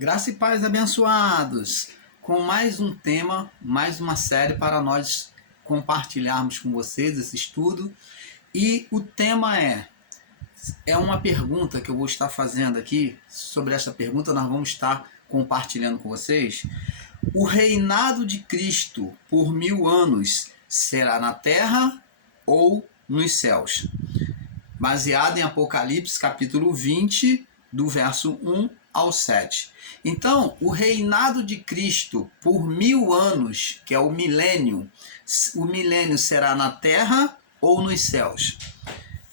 Graça e paz, abençoados, com mais um tema, mais uma série para nós compartilharmos com vocês esse estudo. E o tema é uma pergunta que eu vou estar fazendo aqui. Sobre essa pergunta nós vamos estar compartilhando com vocês. O reinado de Cristo por 1000 anos será na terra ou nos céus? Baseado em Apocalipse capítulo 20, do verso 1 ao 7. Então, o reinado de Cristo por 1000 anos, que é o milênio será na terra ou nos céus?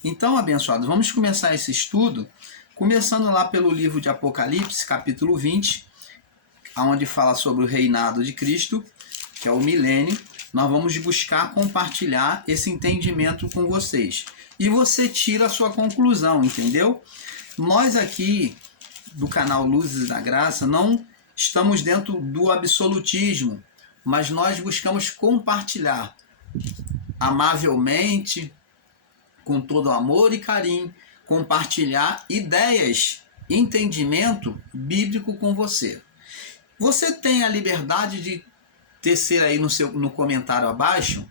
Então, abençoados, vamos começar esse estudo, começando lá pelo livro de Apocalipse, capítulo 20, onde fala sobre o reinado de Cristo, que é o milênio. Nós vamos buscar compartilhar esse entendimento com vocês. E você tira a sua conclusão, entendeu? Nós aqui do canal Luzes da Graça não estamos dentro do absolutismo, mas nós buscamos compartilhar amavelmente, com todo amor e carinho, compartilhar ideias, entendimento bíblico com você. Você tem a liberdade de tecer aí no comentário abaixo,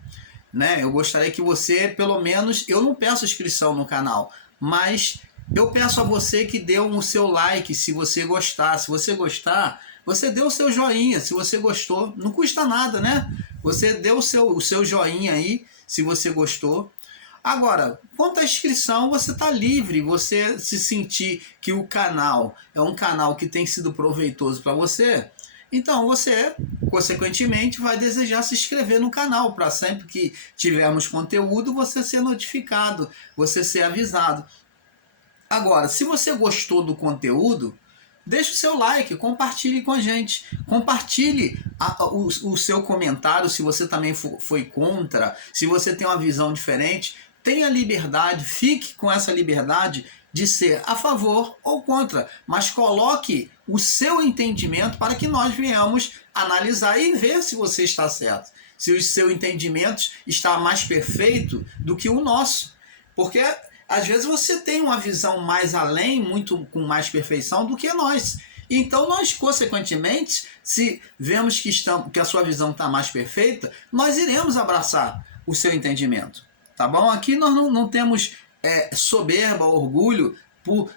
né? Eu gostaria que você, pelo menos, eu não peço inscrição no canal, mas eu peço a você que dê o seu like se você gostar. Se você gostar, você dê o seu joinha. Se você gostou, não custa nada, né? Você dê o seu joinha aí, se você gostou. Agora, quanto à inscrição, você está livre. Você se sentir que o canal é um canal que tem sido proveitoso para você, então você, consequentemente, vai desejar se inscrever no canal, para sempre que tivermos conteúdo, você ser notificado, você ser avisado. Agora, se você gostou do conteúdo, deixe o seu like, compartilhe com a gente. Compartilhe o seu comentário se você também foi contra, se você tem uma visão diferente. Tenha liberdade, fique com essa liberdade de ser a favor ou contra, mas coloque o seu entendimento para que nós venhamos analisar e ver se você está certo, se o seu entendimento está mais perfeito do que o nosso, porque às vezes você tem uma visão mais além, muito com mais perfeição do que nós. Então nós, consequentemente, se vemos que a sua visão está mais perfeita, nós iremos abraçar o seu entendimento, tá bom? Aqui nós não temos soberba, orgulho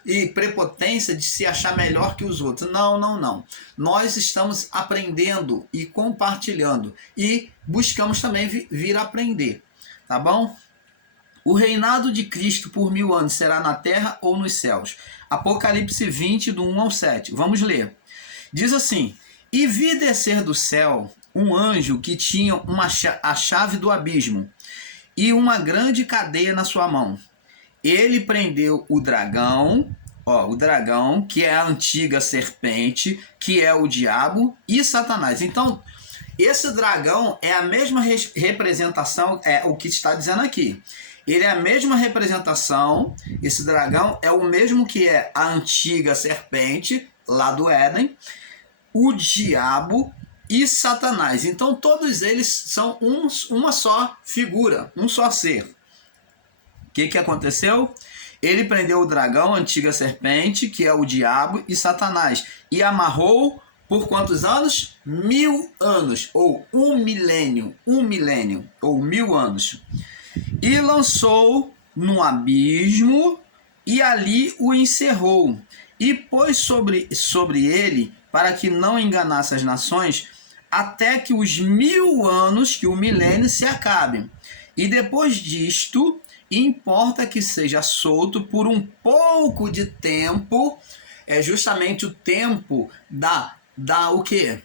e prepotência de se achar melhor que os outros. Não. Nós estamos aprendendo e compartilhando e buscamos também vir aprender, tá bom? O reinado de Cristo por 1000 anos será na terra ou nos céus? Apocalipse 20, do 1 ao 7. Vamos ler. Diz assim: E vi descer do céu um anjo que tinha a chave do abismo e uma grande cadeia na sua mão. Ele prendeu o dragão, que é a antiga serpente, que é o diabo e Satanás. Então, esse dragão é a mesma representação, é o que está dizendo aqui. Ele é a mesma representação, esse dragão é o mesmo que é a antiga serpente, lá do Éden, o diabo e Satanás. Então, todos eles são uma só figura, um só ser. O que aconteceu? Ele prendeu o dragão, a antiga serpente, que é o diabo e Satanás, e amarrou por quantos anos? 1000 anos, ou um milênio, ou 1000 anos. E lançou no abismo, e ali o encerrou, e pôs sobre ele, para que não enganasse as nações, até que os 1000 anos, que o milênio, se acabem. E depois disto, importa que seja solto por um pouco de tempo, é justamente o tempo da o quê?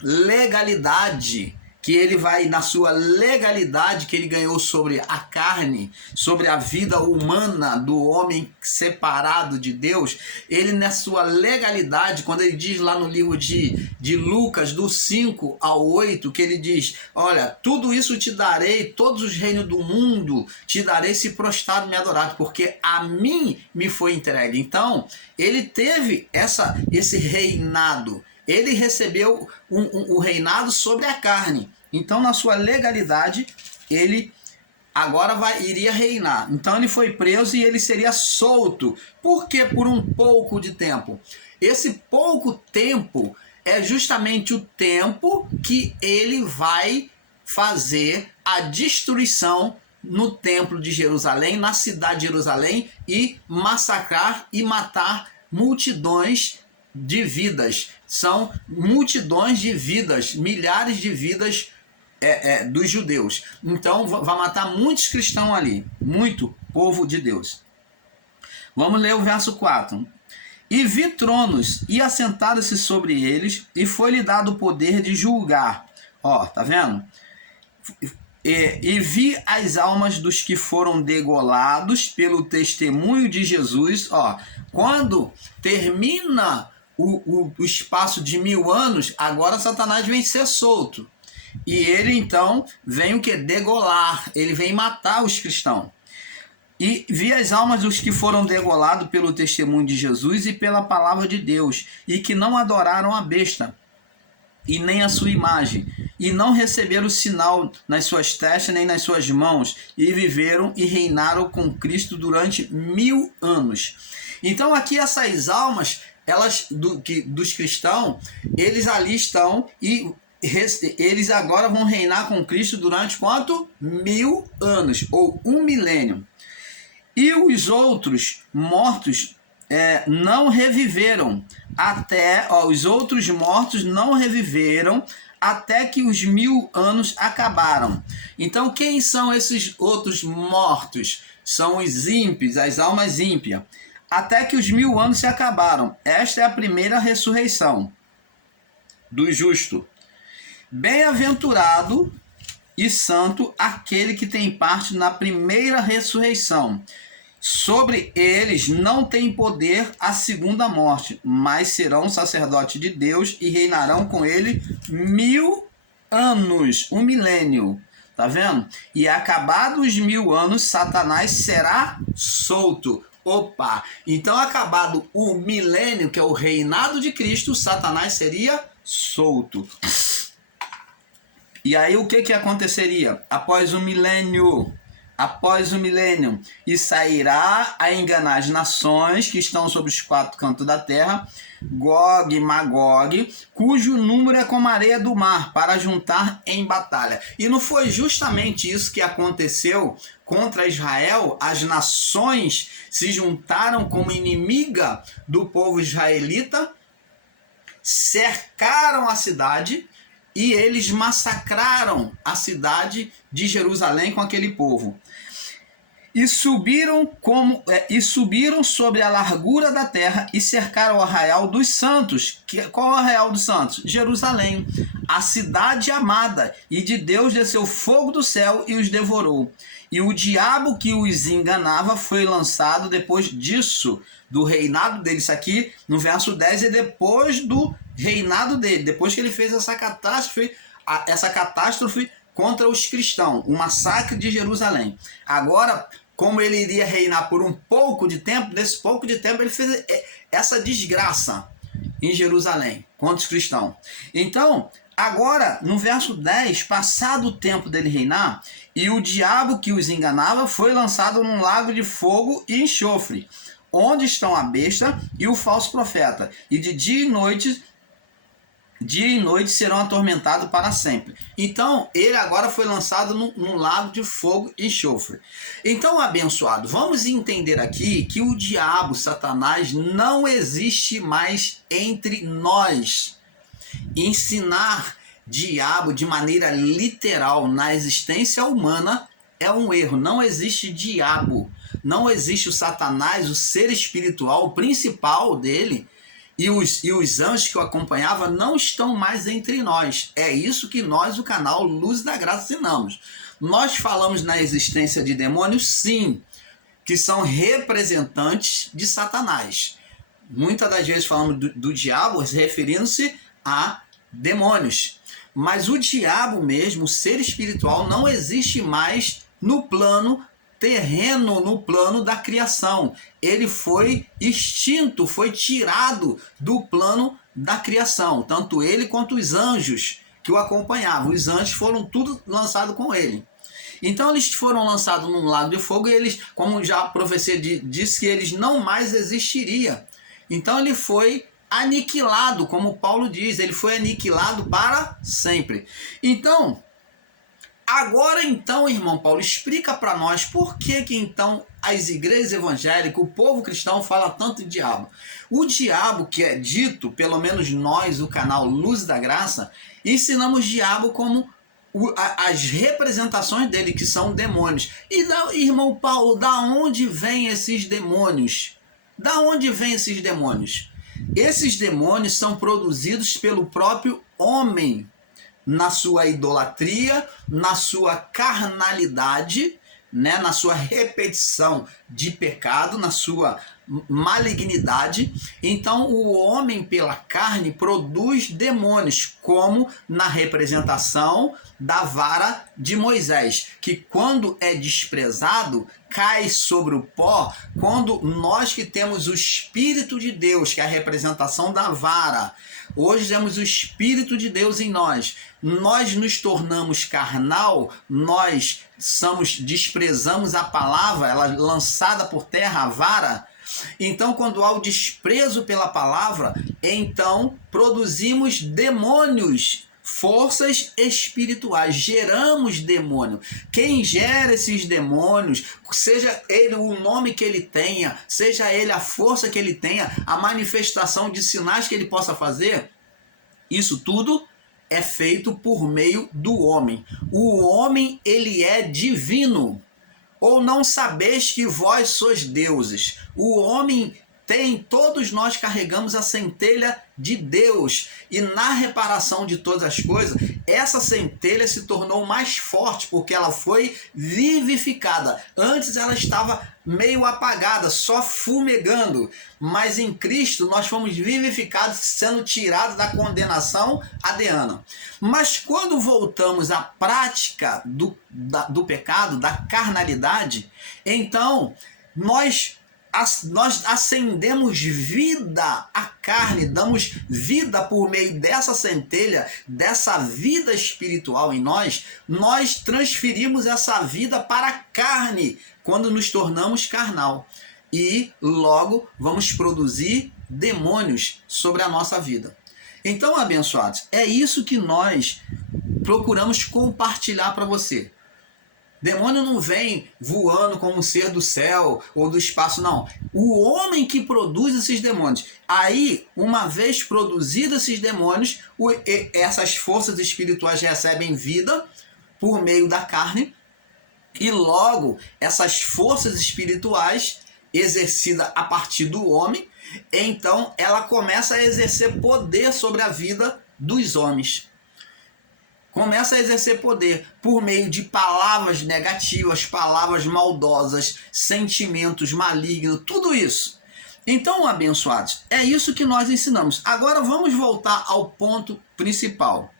Legalidade, que ele vai, na sua legalidade que ele ganhou sobre a carne, sobre a vida humana do homem separado de Deus, ele na sua legalidade, quando ele diz lá no livro de Lucas, do 5 ao 8, que ele diz, olha, tudo isso te darei, todos os reinos do mundo te darei se prostrado me adorar, porque a mim me foi entregue. Então, ele teve esse reinado, ele recebeu o reinado sobre a carne. Então, na sua legalidade, ele agora iria reinar. Então ele foi preso e ele seria solto. Por quê? Por um pouco de tempo. Esse pouco tempo é justamente o tempo que ele vai fazer a destruição no templo de Jerusalém, na cidade de Jerusalém, e massacrar e matar multidões de vidas. São multidões de vidas, milhares de vidas dos judeus. Então vai matar muitos cristãos ali, muito povo de Deus. Vamos ler o verso 4. E vi tronos, e assentaram-se sobre eles, e foi-lhe dado o poder de julgar. Ó, tá vendo? E vi as almas dos que foram degolados pelo testemunho de Jesus. Ó, quando termina o espaço de 1000 anos, agora Satanás vem ser solto. E ele então vem o que? Degolar. Ele vem matar os cristãos. E vi as almas dos que foram degolados pelo testemunho de Jesus e pela palavra de Deus, e que não adoraram a besta, e nem a sua imagem, e não receberam o sinal nas suas testas, nem nas suas mãos, e viveram e reinaram com Cristo durante 1000 anos. Então aqui essas almas, elas dos cristãos, eles ali estão e eles agora vão reinar com Cristo durante quanto? 1000 anos, ou 1 milênio. E os outros mortos não reviveram os outros mortos não reviveram até que os 1000 anos acabaram. Então quem são esses outros mortos? São os ímpios, as almas ímpias. Até que os 1000 anos se acabaram. Esta é a primeira ressurreição do justo. Bem-aventurado e santo aquele que tem parte na primeira ressurreição. Sobre eles não tem poder a segunda morte, mas serão sacerdotes de Deus e reinarão com ele 1000 anos, 1 milênio. Tá vendo? E acabados os 1000 anos, Satanás será solto. Opa! Então, acabado o milênio, que é o reinado de Cristo, Satanás seria solto. E aí o que aconteceria? Após o milênio, e sairá a enganar as nações que estão sobre os 4 cantos da terra, Gog e Magog, cujo número é como a areia do mar, para juntar em batalha. E não foi justamente isso que aconteceu contra Israel? As nações se juntaram como inimiga do povo israelita, cercaram a cidade, e eles massacraram a cidade de Jerusalém com aquele povo. E subiram sobre a largura da terra e cercaram o arraial dos santos. Qual é o arraial dos santos? Jerusalém, a cidade amada. E de Deus desceu fogo do céu e os devorou. E o diabo que os enganava foi lançado depois disso, do reinado dele. Isso aqui no verso 10 é depois do reinado dele, depois que ele fez essa catástrofe contra os cristãos, o massacre de Jerusalém. Agora, como ele iria reinar por um pouco de tempo, nesse pouco de tempo ele fez essa desgraça em Jerusalém contra os cristãos. Então, agora, no verso 10, passado o tempo dele reinar, e o diabo que os enganava foi lançado num lago de fogo e enxofre, onde estão a besta e o falso profeta, e de dia e noite serão atormentados para sempre. Então, ele agora foi lançado num lago de fogo e enxofre. Então, abençoado, vamos entender aqui que o diabo, Satanás, não existe mais entre nós. Ensinar diabo de maneira literal na existência humana é um erro. Não existe diabo. Não existe o Satanás, o ser espiritual, o principal dele. E os anjos que o acompanhavam não estão mais entre nós. É isso que nós, o canal Luz da Graça, ensinamos. Nós falamos na existência de demônios, sim, que são representantes de Satanás. Muitas das vezes falamos do diabo referindo-se a demônios. Mas o diabo mesmo, o ser espiritual, não existe mais no plano terreno, no plano da criação. Ele foi extinto, foi tirado do plano da criação. Tanto ele quanto os anjos que o acompanhavam. Os anjos foram tudo lançados com ele. Então eles foram lançados num lago de fogo e eles, como já a profecia disse, que eles não mais existiriam. Então ele foi aniquilado, como Paulo diz, ele foi aniquilado para sempre. Então, agora então, irmão Paulo, explica para nós por que então as igrejas evangélicas, o povo cristão fala tanto de diabo. O diabo que é dito, pelo menos nós, o canal Luz da Graça, ensinamos diabo como as representações dele, que são demônios. E, irmão Paulo, da onde vêm esses demônios? Da onde vêm esses demônios? Esses demônios são produzidos pelo próprio homem, na sua idolatria, na sua carnalidade, né, na sua repetição de pecado, na sua malignidade. Então o homem pela carne produz demônios, como na representação da vara de Moisés, que quando é desprezado, cai sobre o pó. Quando nós que temos o Espírito de Deus, que é a representação da vara, hoje temos o Espírito de Deus em nós, nós nos tornamos carnal, nós desprezamos a palavra, ela lançada por terra, a vara. Então, quando há o desprezo pela palavra, então produzimos demônios, forças espirituais, geramos demônio. Quem gera esses demônios, seja ele o nome que ele tenha, seja ele a força que ele tenha, a manifestação de sinais que ele possa fazer, isso tudo é feito por meio do homem. O homem, ele é divino. Ou não sabeis que vós sois deuses? O homem todos nós carregamos a centelha de Deus. E na reparação de todas as coisas, essa centelha se tornou mais forte, porque ela foi vivificada. Antes ela estava meio apagada, só fumegando. Mas em Cristo nós fomos vivificados, sendo tirados da condenação adeana. Mas quando voltamos à prática do pecado, da carnalidade, então nós acendemos vida à carne, damos vida por meio dessa centelha, dessa vida espiritual em nós, nós transferimos essa vida para a carne, quando nos tornamos carnal. E logo vamos produzir demônios sobre a nossa vida. Então, abençoados, é isso que nós procuramos compartilhar para você. Demônio não vem voando como um ser do céu ou do espaço, não. O homem que produz esses demônios. Aí, uma vez produzidos esses demônios, essas forças espirituais recebem vida por meio da carne. E logo, essas forças espirituais, exercidas a partir do homem, então ela começa a exercer poder sobre a vida dos homens. Começa a exercer poder por meio de palavras negativas, palavras maldosas, sentimentos malignos, tudo isso. Então, abençoados, é isso que nós ensinamos. Agora vamos voltar ao ponto principal,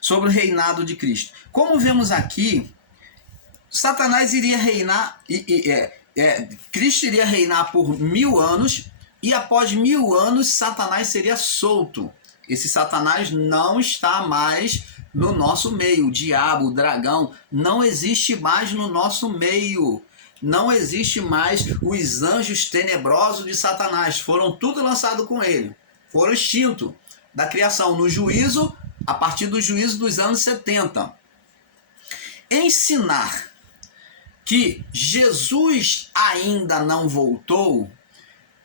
sobre o reinado de Cristo. Como vemos aqui, Satanás iria reinar, Cristo iria reinar por 1000 anos, e após 1000 anos, Satanás seria solto. Esse Satanás não está mais no nosso meio. O diabo, o dragão, não existe mais no nosso meio. Não existe mais os anjos tenebrosos de Satanás. Foram tudo lançados com ele. Foram extintos da criação no juízo, a partir do juízo dos anos 70. Ensinar que Jesus ainda não voltou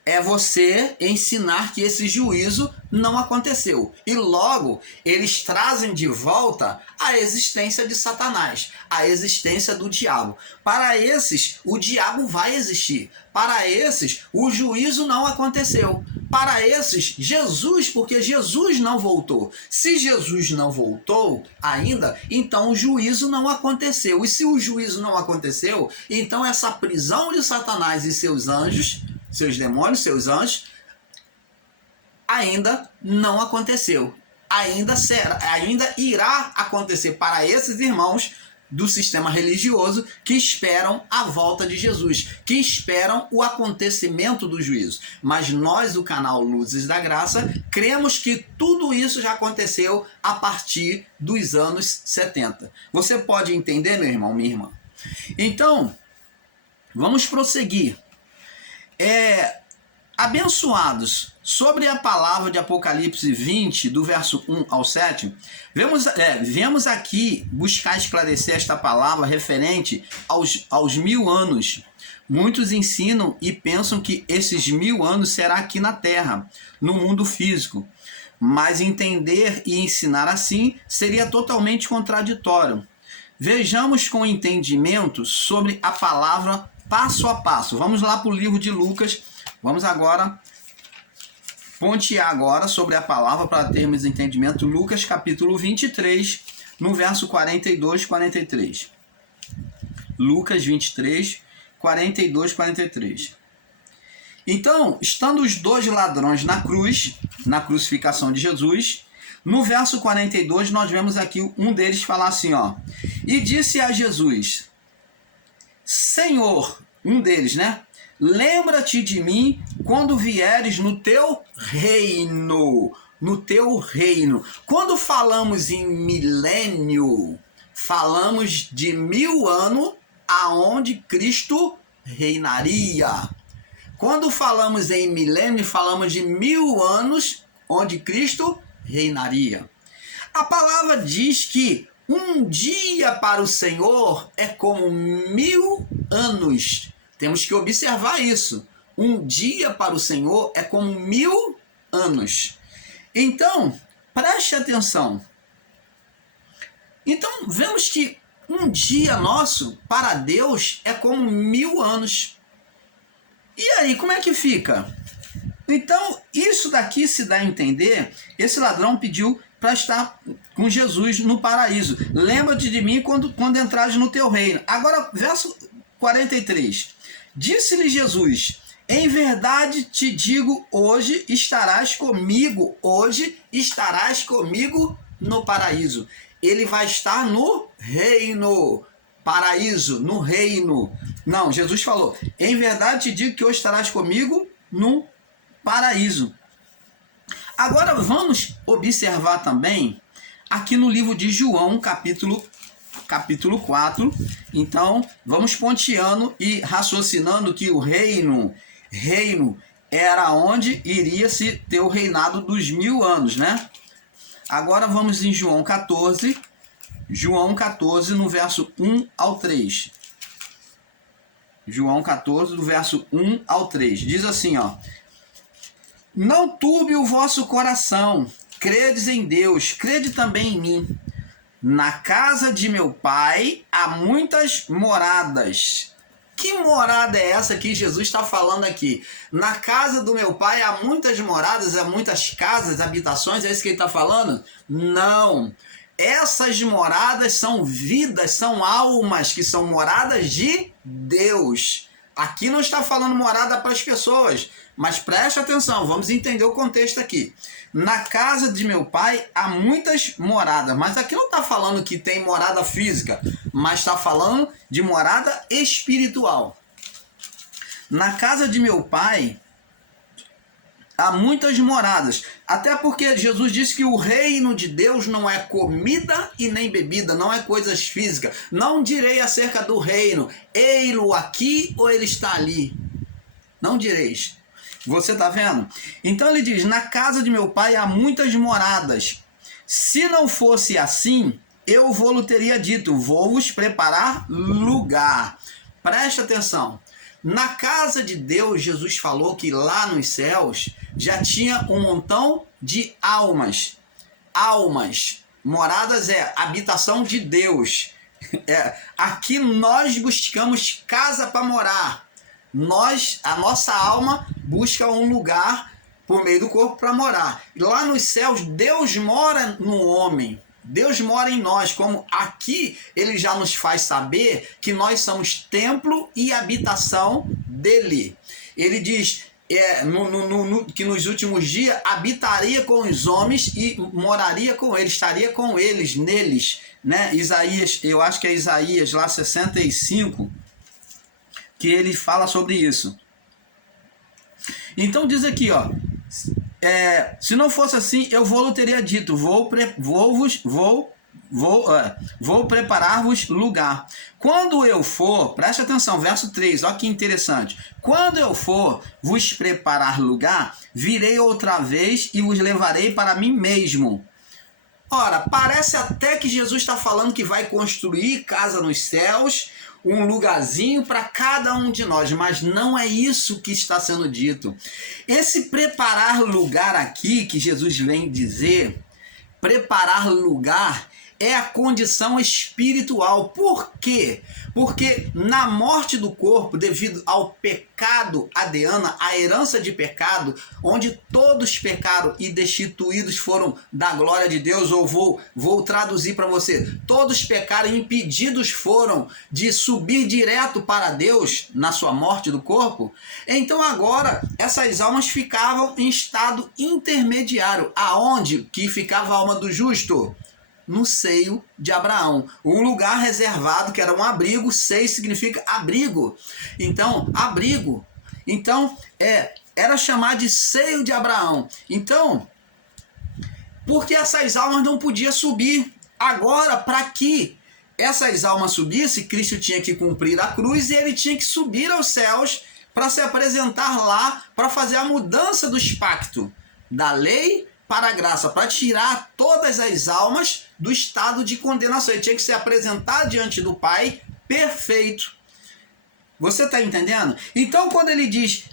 é você ensinar que esse juízo não aconteceu. E logo, eles trazem de volta a existência de Satanás, a existência do diabo. Para esses, o diabo vai existir. Para esses, o juízo não aconteceu. Para esses, Jesus, porque Jesus não voltou. Se Jesus não voltou ainda, então o juízo não aconteceu. E se o juízo não aconteceu, então essa prisão de Satanás e seus anjos, seus demônios, seus anjos, ainda não aconteceu. Ainda irá acontecer para esses irmãos do sistema religioso que esperam a volta de Jesus, que esperam o acontecimento do juízo. Mas nós, do canal Luzes da Graça, cremos que tudo isso já aconteceu a partir dos anos 70. Você pode entender, meu irmão, minha irmã? Então, vamos prosseguir. Abençoados, sobre a palavra de Apocalipse 20, do verso 1 ao 7, viemos aqui buscar esclarecer esta palavra referente aos 1000 anos. Muitos ensinam e pensam que esses 1000 anos será aqui na Terra, no mundo físico. Mas entender e ensinar assim seria totalmente contraditório. Vejamos com entendimento sobre a palavra passo a passo. Vamos lá para o livro de Lucas. Vamos agora pontear agora sobre a palavra para termos entendimento. Lucas capítulo 23, no verso 42 e 43. Lucas 23, 42 e 43. Então, estando os dois ladrões na cruz, na crucificação de Jesus, no verso 42 nós vemos aqui um deles falar assim, ó. E disse a Jesus, Senhor, um deles, né? Lembra-te de mim quando vieres no teu reino. No teu reino. Quando falamos em milênio, falamos de 1000 anos aonde Cristo reinaria. Quando falamos em milênio, falamos de 1000 anos onde Cristo reinaria. A palavra diz que um dia para o Senhor é como 1000 anos. Temos que observar isso. Um dia para o Senhor é como 1000 anos. Então, preste atenção. Então, vemos que um dia nosso para Deus é como 1000 anos. E aí, como é que fica? Então, isso daqui se dá a entender, esse ladrão pediu para estar com Jesus no paraíso. Lembra-te de mim quando entrares no teu reino. Agora, verso 43. Disse-lhe Jesus, em verdade te digo, hoje estarás comigo no paraíso. Ele vai estar no reino, paraíso, no reino. Não, Jesus falou, em verdade te digo que hoje estarás comigo no paraíso. Agora vamos observar também aqui no livro de João, capítulo 4. Então, vamos ponteando e raciocinando que o reino era onde iria se ter o reinado dos 1000 anos, né? Agora vamos em João 14, no verso 1 ao 3. João 14, do verso 1 ao 3. Diz assim, ó. Não turbe o vosso coração, credes em Deus, crede também em mim. Na casa de meu pai há muitas moradas. Que morada é essa que Jesus está falando aqui? Na casa do meu pai há muitas moradas, há muitas casas, habitações, é isso que ele está falando? Não. Essas moradas são vidas, são almas que são moradas de Deus. Aqui não está falando morada para as pessoas, mas preste atenção, vamos entender o contexto aqui. Na casa de meu pai há muitas moradas, mas aqui não está falando que tem morada física, mas está falando de morada espiritual. Na casa de meu pai há muitas moradas, até porque Jesus disse que o reino de Deus não é comida e nem bebida, não é coisas físicas. Não direi acerca do reino, ei-lo aqui ou ele está ali. Não direis. Você está vendo? Então ele diz, na casa de meu pai há muitas moradas. Se não fosse assim, eu vou-lhe teria dito, vou-vos preparar lugar. Preste atenção. Na casa de Deus, Jesus falou que lá nos céus já tinha um montão de almas. Almas. Moradas é habitação de Deus. Aqui nós buscamos casa para morar. A nossa alma busca um lugar por meio do corpo para morar. Lá nos céus, Deus mora no homem. Deus mora em nós, como aqui ele já nos faz saber que nós somos templo e habitação dele. Ele diz que nos últimos dias habitaria com os homens e moraria com eles, estaria com eles, neles, né? Isaías, eu acho que é Isaías lá 65, que ele fala sobre isso. Então diz aqui, ó, se não fosse assim, eu vou-lhe teria dito, vou preparar-vos lugar. Quando eu for, preste atenção, verso 3, olha que interessante. Quando eu for vos preparar lugar, virei outra vez e vos levarei para mim mesmo. Ora, parece até que Jesus está falando que vai construir casa nos céus, um lugarzinho para cada um de nós, mas não é isso que está sendo dito. Esse preparar lugar aqui que Jesus vem dizer, preparar lugar, é a condição espiritual. Por quê? Porque na morte do corpo, devido ao pecado adriano, a herança de pecado, onde todos pecaram e destituídos foram da glória de Deus, ou vou traduzir para você, todos pecaram e impedidos foram de subir direto para Deus na sua morte do corpo. Então agora essas almas ficavam em estado intermediário. Aonde que ficava a alma do justo? No seio de Abraão, um lugar reservado que era um abrigo. Seio significa abrigo, então abrigo, então era chamado de seio de Abraão. Então, porque essas almas não podiam subir. Agora, para que essas almas subissem, Cristo tinha que cumprir a cruz e ele tinha que subir aos céus para se apresentar lá, para fazer a mudança dos pactos da lei para a graça, para tirar todas as almas do estado de condenação. Ele tinha que se apresentar diante do Pai perfeito. Você está entendendo? Então, quando ele diz,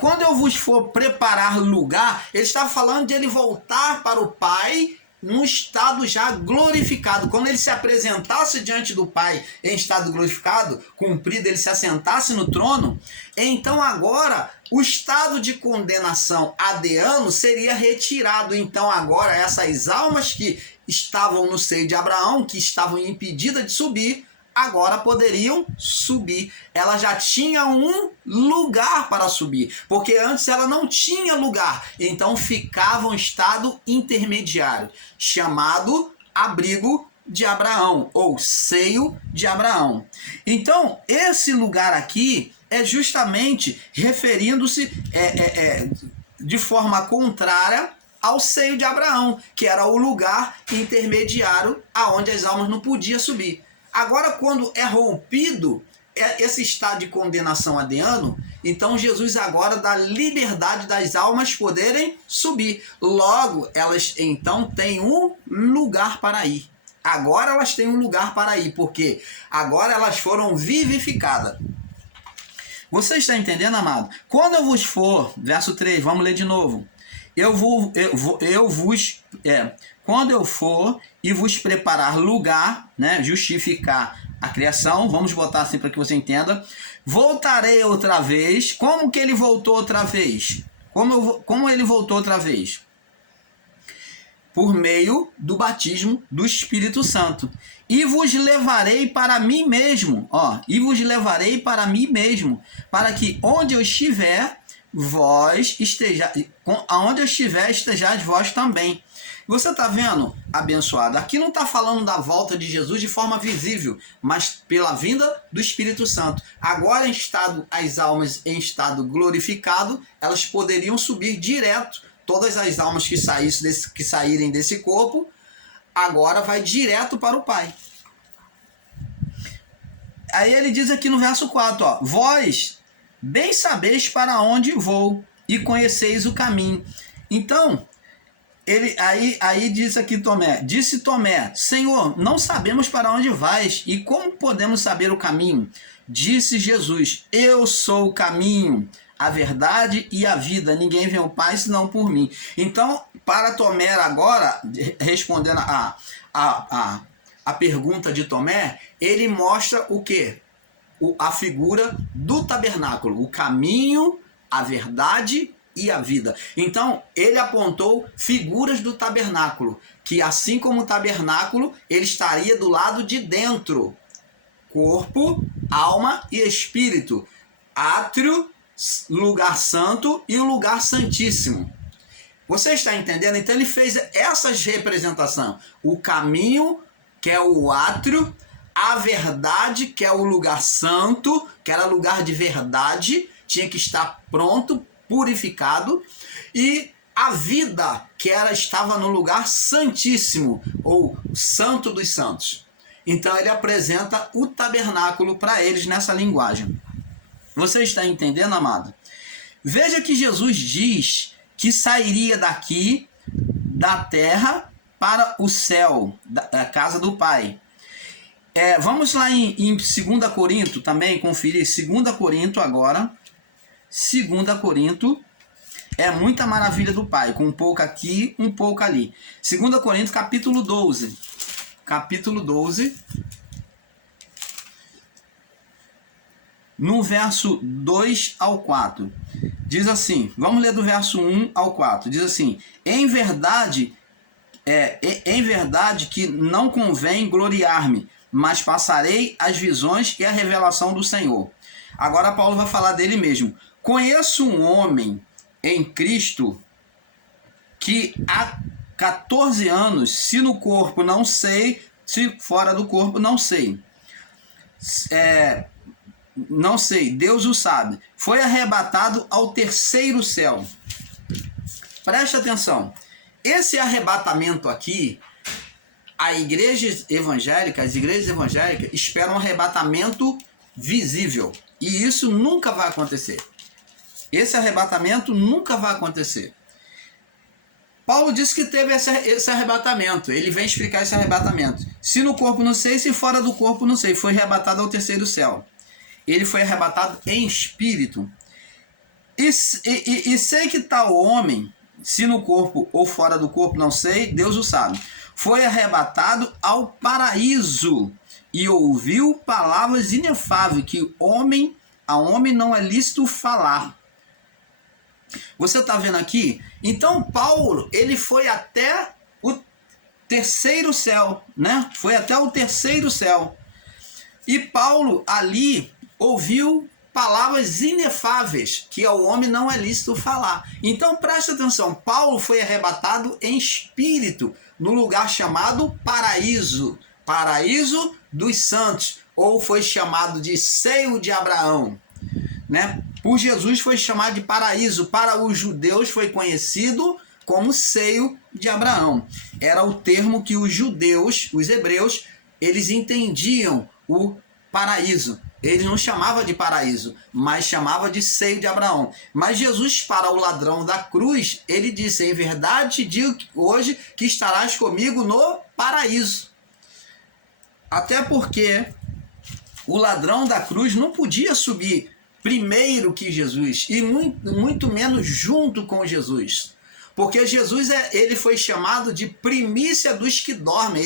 quando eu vos for preparar lugar, ele está falando de ele voltar para o Pai num estado já glorificado. Quando ele se apresentasse diante do Pai em estado glorificado, cumprido, ele se assentasse no trono, então agora o estado de condenação adriano seria retirado. Então agora essas almas que estavam no seio de Abraão, que estavam impedidas de subir, agora poderiam subir. Ela já tinha um lugar para subir, porque antes ela não tinha lugar. Então ficava um estado intermediário, chamado abrigo de Abraão, ou seio de Abraão. Então, esse lugar aqui é justamente referindo-se de forma contrária ao seio de Abraão, que era o lugar intermediário aonde as almas não podiam subir. Agora, quando é rompido esse estado de condenação adriano, então Jesus agora dá liberdade das almas poderem subir. Logo, elas então têm um lugar para ir. Agora elas têm um lugar para ir, porque agora elas foram vivificadas. Você está entendendo, amado? Quando eu vos for, verso 3, vamos ler de novo. Quando eu for e vos preparar lugar, né, justificar a criação, vamos botar assim para que você entenda, voltarei outra vez. Como que ele voltou outra vez? Como ele voltou outra vez? Por meio do batismo do Espírito Santo. E vos levarei para mim mesmo, para que onde eu estiver, estejais vós também. Você está vendo, abençoado? Aqui não está falando da volta de Jesus de forma visível, mas pela vinda do Espírito Santo. Agora, as almas em estado glorificado, elas poderiam subir direto. Todas as almas que saírem desse corpo, agora vai direto para o Pai. Aí ele diz aqui no verso 4, vós bem sabeis para onde vou e conheceis o caminho. Então, aí diz aqui Tomé, disse Tomé, Senhor, não sabemos para onde vais e como podemos saber o caminho? Disse Jesus, eu sou o caminho, a verdade e a vida, ninguém vê o Pai senão por mim. Então, para Tomé agora, respondendo a pergunta de Tomé, ele mostra o quê? A figura do tabernáculo, o caminho, a verdade e a vida. Então, ele apontou figuras do tabernáculo, que assim como o tabernáculo, ele estaria do lado de dentro, corpo, alma e espírito, átrio, lugar santo e o lugar santíssimo. Você está entendendo? Então ele fez essas representações. O caminho, que é o átrio, a verdade, que é o lugar santo, que era lugar de verdade, tinha que estar pronto, purificado, e a vida que estava no lugar santíssimo, ou santo dos santos. Então ele apresenta o tabernáculo para eles nessa linguagem. Você está entendendo, amado? Veja que Jesus diz que sairia daqui, da terra, para o céu, da casa do Pai. Vamos lá em 2 Coríntios também, conferir 2 Coríntios agora. 2 Coríntios é muita maravilha do Pai, com um pouco aqui, um pouco ali. 2 Coríntios, capítulo 12. Capítulo 12. No verso 2 ao 4. Diz assim, vamos ler do verso 1 ao 4. Diz assim, em verdade que não convém gloriar-me, mas passarei as visões e a revelação do Senhor. Agora Paulo vai falar dele mesmo. Conheço um homem em Cristo que há 14 anos, se no corpo não sei, se fora do corpo não sei. Não sei, Deus o sabe. Foi arrebatado ao terceiro céu. Preste atenção. Esse arrebatamento aqui, as igrejas evangélicas esperam um arrebatamento visível. E isso nunca vai acontecer. Esse arrebatamento nunca vai acontecer. Paulo disse que teve esse arrebatamento. Ele vem explicar esse arrebatamento. Se no corpo não sei, se fora do corpo não sei. Foi arrebatado ao terceiro céu. Ele foi arrebatado em espírito. E sei que tal homem, se no corpo ou fora do corpo não sei, Deus o sabe, foi arrebatado ao paraíso e ouviu palavras inefáveis que a homem não é lícito falar. Você está vendo aqui? Então Paulo, ele foi até o terceiro céu, né? Foi até o terceiro céu. E Paulo ali ouviu palavras inefáveis que ao homem não é lícito falar. Então preste atenção, Paulo foi arrebatado em espírito no lugar chamado paraíso, paraíso dos santos, ou foi chamado de seio de Abraão, né? Por Jesus foi chamado de paraíso, para os judeus foi conhecido como seio de Abraão. Era o termo que os judeus, os hebreus, eles entendiam o paraíso. Ele não chamava de paraíso, mas chamava de seio de Abraão. Mas Jesus, para o ladrão da cruz, ele disse, em verdade te digo hoje que estarás comigo no paraíso. Até porque o ladrão da cruz não podia subir primeiro que Jesus, e muito menos junto com Jesus. Porque Jesus ele foi chamado de primícia dos que dormem.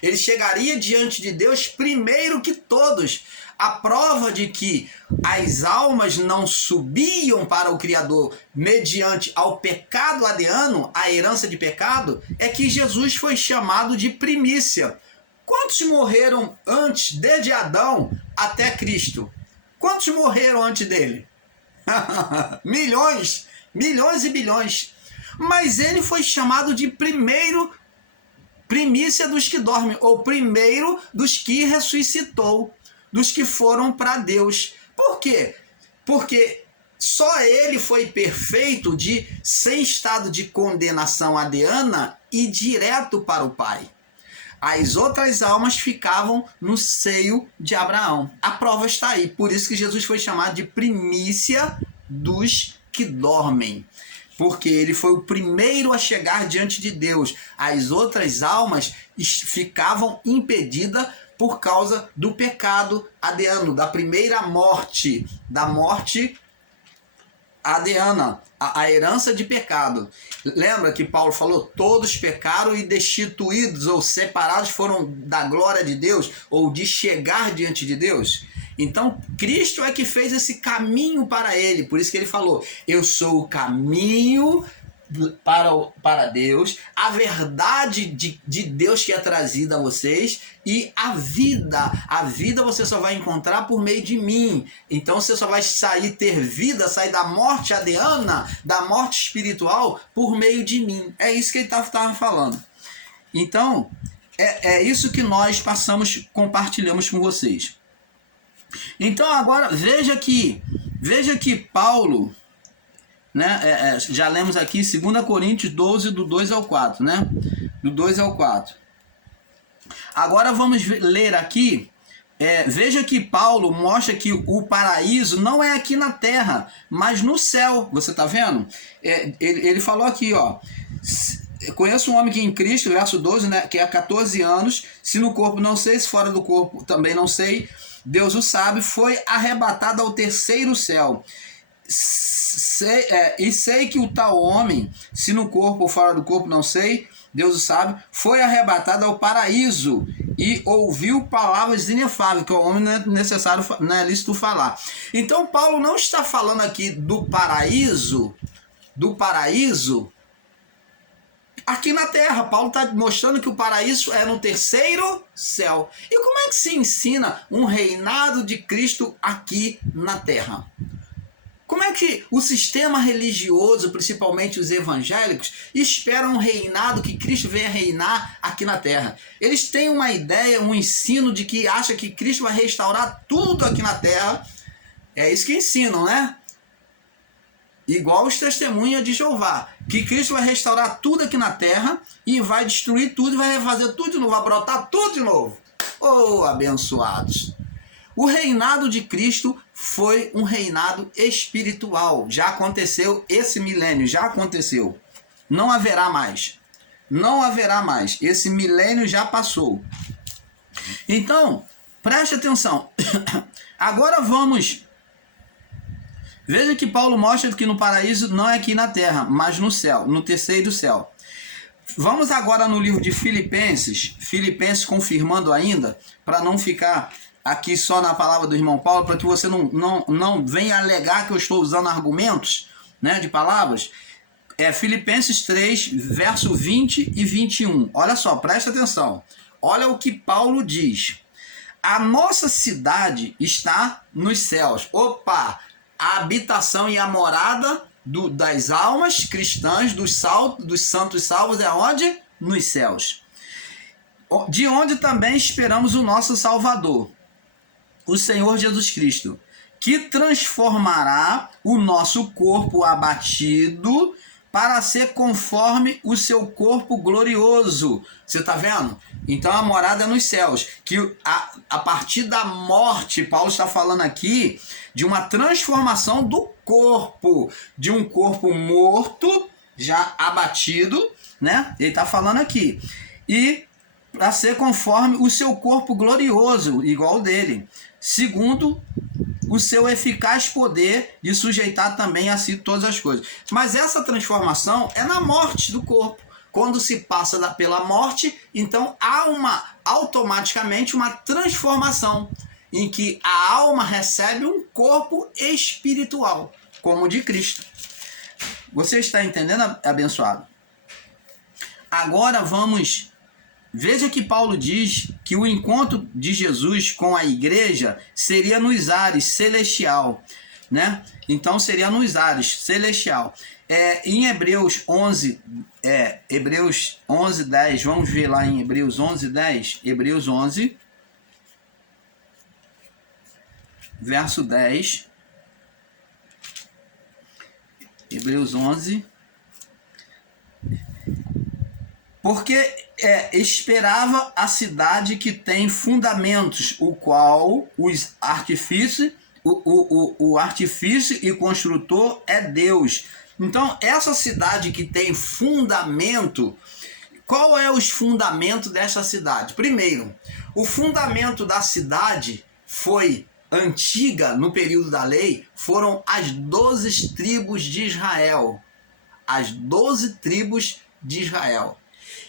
Ele chegaria diante de Deus primeiro que todos. A prova de que as almas não subiam para o Criador mediante ao pecado adriano, a herança de pecado, é que Jesus foi chamado de primícia. Quantos morreram antes, desde Adão até Cristo? Quantos morreram antes dele? Milhões, milhões e bilhões. Mas ele foi chamado de primícia dos que dormem, ou primeiro dos que ressuscitou, dos que foram para Deus. Por quê? Porque só ele foi perfeito sem estado de condenação adriana e direto para o Pai. As outras almas ficavam no seio de Abraão. A prova está aí. Por isso que Jesus foi chamado de primícia dos que dormem. Porque ele foi o primeiro a chegar diante de Deus. As outras almas ficavam impedidas por causa do pecado adriano, da primeira morte, da morte adriana, a herança de pecado. Lembra que Paulo falou, todos pecaram e destituídos ou separados foram da glória de Deus, ou de chegar diante de Deus? Então, Cristo é que fez esse caminho para ele, por isso que ele falou, eu sou o caminho para Deus, a verdade de Deus que é trazida a vocês, e a vida você só vai encontrar por meio de mim. Então você só vai ter vida, sair da morte adriana, da morte espiritual, por meio de mim. É isso que ele estava falando. Então, é isso que nós compartilhamos com vocês. Então agora veja que Paulo, né? Já lemos aqui 2 Coríntios 12, do 2 ao 4, né? Do 2 ao 4. Agora vamos ler aqui. Veja que Paulo mostra que o paraíso não é aqui na terra, mas no céu. Você está vendo? Ele falou aqui, ó. Conheço um homem que em Cristo, verso 12, né, que há 14 anos, se no corpo não sei, se fora do corpo também não sei, Deus o sabe, foi arrebatado ao terceiro céu. E sei que o tal homem, se no corpo ou fora do corpo não sei, Deus o sabe, foi arrebatado ao paraíso e ouviu palavras inefáveis, que ao homem não é necessário, não é lícito falar. Então Paulo não está falando aqui do paraíso aqui na terra. Paulo está mostrando que o paraíso é no terceiro céu. E como é que se ensina um reinado de Cristo aqui na terra? Como é que o sistema religioso, principalmente os evangélicos, esperam um reinado, que Cristo venha reinar aqui na terra? Eles têm uma ideia, um ensino de que acha que Cristo vai restaurar tudo aqui na terra. É isso que ensinam, né? Igual os testemunhas de Jeová, que Cristo vai restaurar tudo aqui na terra e vai destruir tudo, e vai refazer tudo de novo, vai brotar tudo de novo. Oh, abençoados! O reinado de Cristo foi um reinado espiritual. Já aconteceu esse milênio, já aconteceu. Não haverá mais. Não haverá mais. Esse milênio já passou. Então, preste atenção. Agora vamos... Veja que Paulo mostra que no paraíso não é aqui na terra, mas no céu, no terceiro céu. Vamos agora no livro de Filipenses, confirmando ainda, para não ficar aqui só na palavra do irmão Paulo, para que você não venha alegar que eu estou usando argumentos, né, de palavras. Filipenses 3, verso 20 e 21. Olha só, presta atenção. Olha o que Paulo diz. A nossa cidade está nos céus. Opa! A habitação e a morada das almas cristãs, dos santos salvos, é onde? Nos céus. De onde também esperamos o nosso Salvador, o Senhor Jesus Cristo, que transformará o nosso corpo abatido para ser conforme o seu corpo glorioso. Você está vendo? Então a morada é nos céus. Que a partir da morte, Paulo está falando aqui de uma transformação do corpo, de um corpo morto, já abatido, né? Ele está falando aqui. E para ser conforme o seu corpo glorioso, igual o dele, segundo o seu eficaz poder de sujeitar também a si todas as coisas. Mas essa transformação é na morte do corpo. Quando se passa pela morte, então há automaticamente uma transformação em que a alma recebe um corpo espiritual, como o de Cristo. Você está entendendo, abençoado? Agora vamos... Veja que Paulo diz que o encontro de Jesus com a igreja seria nos ares, celestial, né? Então seria nos ares, celestial. Em Hebreus 11, 10, vamos ver lá em Hebreus 11, 10, Hebreus 11, verso 10, Hebreus 11, porque esperava a cidade que tem fundamentos, o qual o artifício e construtor é Deus. Então, essa cidade que tem fundamento, qual é os fundamentos dessa cidade? Primeiro, o fundamento da cidade foi antiga, no período da lei, foram as 12 tribos de Israel. As 12 tribos de Israel.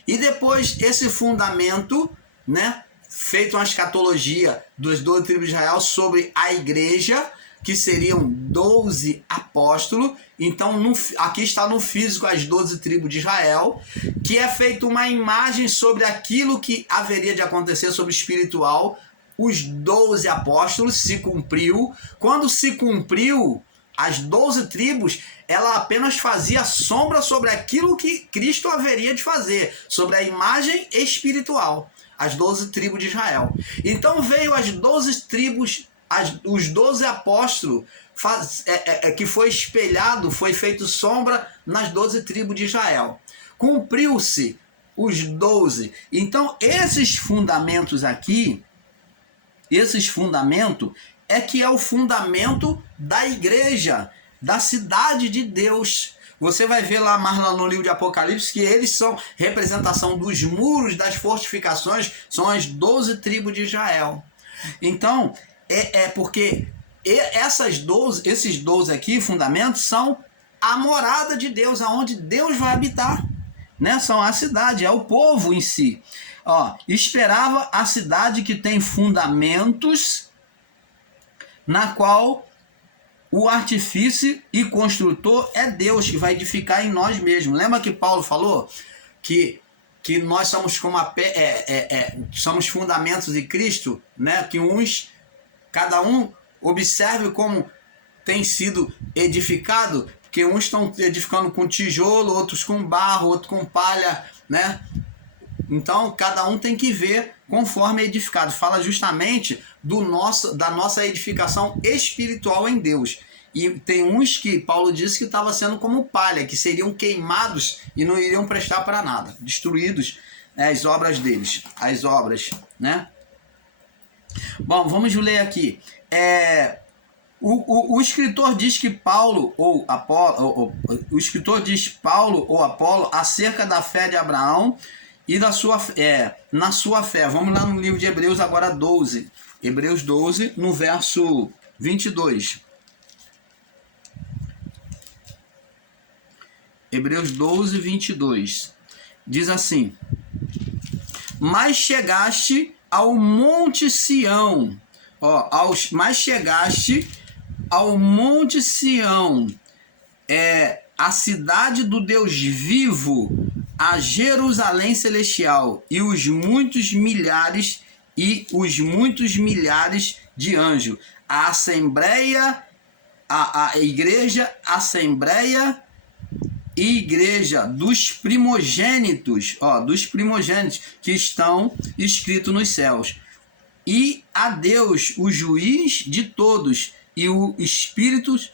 E depois esse fundamento, né, feito uma escatologia dos 12 tribos de Israel sobre a igreja, que seriam 12 apóstolos. Então aqui está no físico as 12 tribos de Israel, que é feita uma imagem sobre aquilo que haveria de acontecer sobre o espiritual. Os 12 apóstolos se cumpriu. Quando se cumpriu as 12 tribos, ela apenas fazia sombra sobre aquilo que Cristo haveria de fazer, sobre a imagem espiritual, as 12 tribos de Israel. Então veio as 12 tribos, os 12 apóstolos, que foi espelhado, foi feito sombra nas 12 tribos de Israel. Cumpriu-se os 12. Então, esses fundamentos aqui, esses fundamentos que é o fundamento da igreja, da cidade de Deus. Você vai ver lá mais lá no livro de Apocalipse que eles são representação dos muros, das fortificações, são as 12 tribos de Israel. Então, porque esses 12 aqui, fundamentos, são a morada de Deus, aonde Deus vai habitar, né? São a cidade, é o povo em si. Ó, esperava a cidade que tem fundamentos, na qual o artifício e construtor é Deus, que vai edificar em nós mesmos. Lembra que Paulo falou que nós somos como somos fundamentos de Cristo, né? Que cada um observe como tem sido edificado, porque uns estão edificando com tijolo, outros com barro, outros com palha, né? Então, cada um tem que ver conforme é edificado. Fala justamente da nossa edificação espiritual em Deus. E tem uns que Paulo disse que estava sendo como palha, que seriam queimados e não iriam prestar para nada. Destruídos, as obras deles. As obras, né? Bom, vamos ler aqui. O escritor diz que Paulo ou Apolo, o escritor diz Paulo ou Apolo acerca da fé de Abraão e na sua fé. Vamos lá no livro de Hebreus agora 12. Hebreus 12, no verso 22. Hebreus 12, 22. Diz assim: mas chegaste ao monte Sião. Mas chegaste ao monte Sião, a cidade do Deus vivo, a Jerusalém celestial e os muitos milhares de anjos, a assembleia, a igreja, assembleia e igreja dos primogênitos, que estão escritos nos céus, e a Deus, o juiz de todos, e os espíritos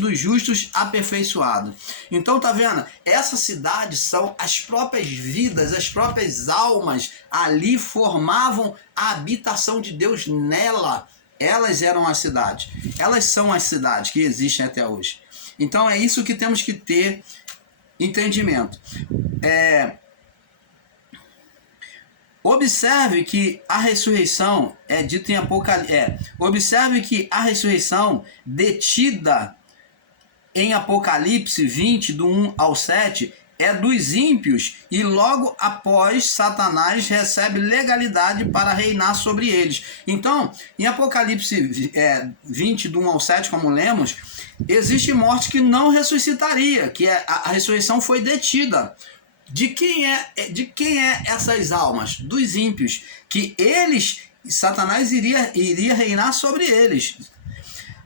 dos justos aperfeiçoados. Então, tá vendo? Essa cidade são as próprias vidas, as próprias almas ali formavam a habitação de Deus nela. Elas eram a cidade. Elas são as cidades que existem até hoje. Então, é isso que temos que ter entendimento. Observe que a ressurreição é dita em Apocalipse. Observe que a ressurreição detida em Apocalipse 20, do 1 ao 7, é dos ímpios, e logo após Satanás recebe legalidade para reinar sobre eles. Então, em Apocalipse 20, do 1 ao 7, como lemos, existe morte que não ressuscitaria, que a ressurreição foi detida. De quem é essas almas? Dos ímpios, que Satanás iria reinar sobre eles.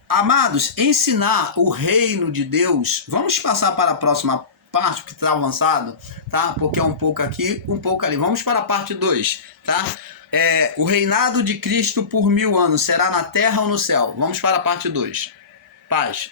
Amados, ensinar o reino de Deus, vamos passar para a próxima parte, que está avançado, tá? Porque é um pouco aqui, um pouco ali. Vamos para a parte 2, tá? O reinado de Cristo por 1000 anos será na terra ou no céu? Vamos para a parte 2. Paz.